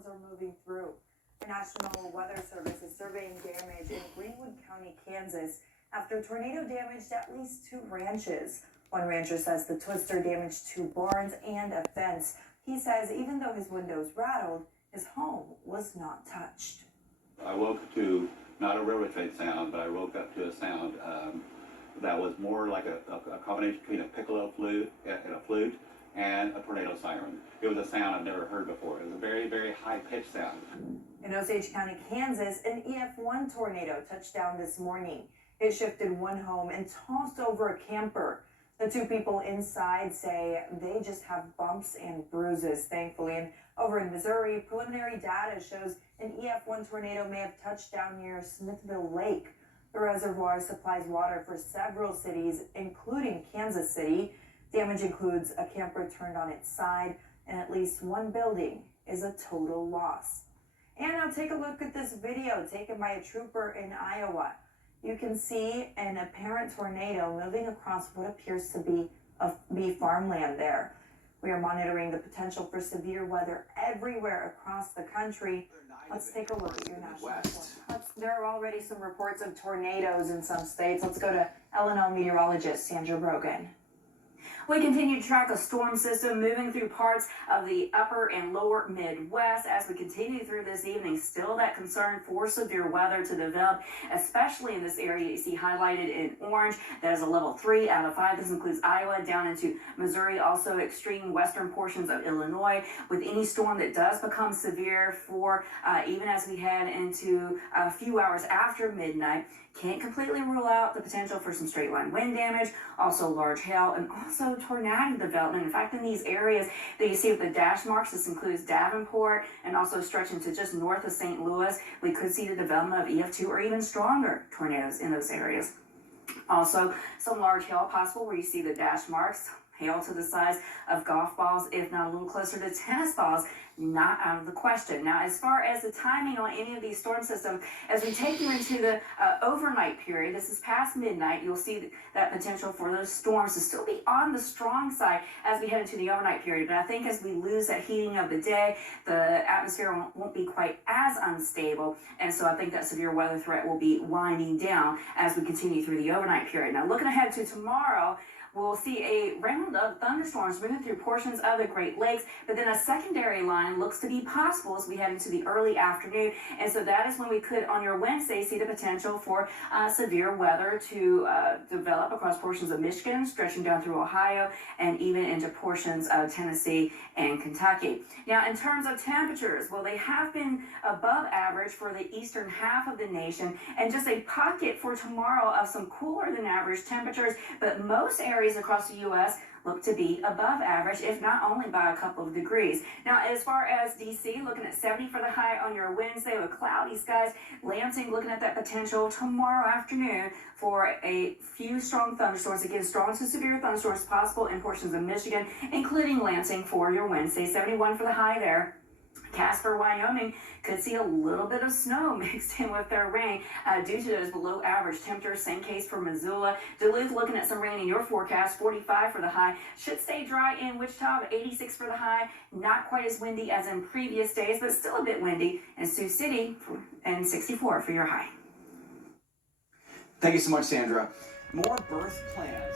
thunderstorms are moving through. The National Weather Service is surveying damage in Greenwood County, Kansas, after tornado damaged at least 2 ranches. One rancher says the twister damaged 2 barns and a fence. He says even though his windows rattled, his home was not touched. I woke to not a railroad train sound, but I woke up to a sound that was more like a combination between a piccolo flute and a flute and a tornado siren. It was a sound I've never heard before. It was a very, very high-pitched sound. In Osage County, Kansas, an EF1 tornado touched down this morning. It shifted one home and tossed over a camper. The 2 people inside say they just have bumps and bruises, thankfully. And over in Missouri, preliminary data shows an EF1 tornado may have touched down near Smithville Lake. The reservoir supplies water for several cities, including Kansas City. Damage includes a camper turned on its side, and at least 1 building is a total loss. And now take a look at this video taken by a trooper in Iowa. You can see an apparent tornado moving across what appears to be farmland there. We are monitoring the potential for severe weather everywhere across the country. Let's take a look at your national report. There are already some reports of tornadoes in some states. Let's go to LNL meteorologist Sandra Brogan. We continue to track a storm system moving through parts of the upper and lower Midwest as we continue through this evening. Still that concern for severe weather to develop, especially in this area you see highlighted in orange. That is a level 3 out of 5. This includes Iowa down into Missouri, also extreme western portions of Illinois. With any storm that does become severe for even as we head into a few hours after midnight, can't completely rule out the potential for some straight line wind damage, also large hail, and also tornado development. In fact, in these areas that you see with the dash marks, this includes Davenport and also stretching to just north of St. Louis, we could see the development of EF2 or even stronger tornadoes in those areas. Also, some large hail possible where you see the dash marks. Hail to the size of golf balls, if not a little closer to tennis balls, not out of the question. Now, as far as the timing on any of these storm systems, as we take you into the overnight period, this is past midnight, you'll see that potential for those storms to still be on the strong side as we head into the overnight period. But I think as we lose that heating of the day, the atmosphere won't be quite as unstable. And so I think that severe weather threat will be winding down as we continue through the overnight period. Now, looking ahead to tomorrow, we'll see a round of thunderstorms moving through portions of the Great Lakes, but then a secondary line looks to be possible as we head into the early afternoon. And so that is when we could, on your Wednesday, see the potential for severe weather to develop across portions of Michigan, stretching down through Ohio, and even into portions of Tennessee and Kentucky. Now, in terms of temperatures, well, they have been above average for the eastern half of the nation, and just a pocket for tomorrow of some cooler than average temperatures, but most areas across the U.S. look to be above average, if not only by a couple of degrees. Now, as far as D.C., looking at 70 for the high on your Wednesday with cloudy skies. Lansing looking at that potential tomorrow afternoon for a few strong thunderstorms. Again, strong to severe thunderstorms possible in portions of Michigan, including Lansing for your Wednesday. 71 for the high there. Casper, Wyoming could see a little bit of snow mixed in with their rain due to those below average temperatures. Same case for Missoula. Duluth looking at some rain in your forecast. 45 for the high. Should stay dry in Wichita, 86 for the high. Not quite as windy as in previous days, but still a bit windy. And Sioux City and 64 for your high. Thank you so much, Sandra. More birth plans.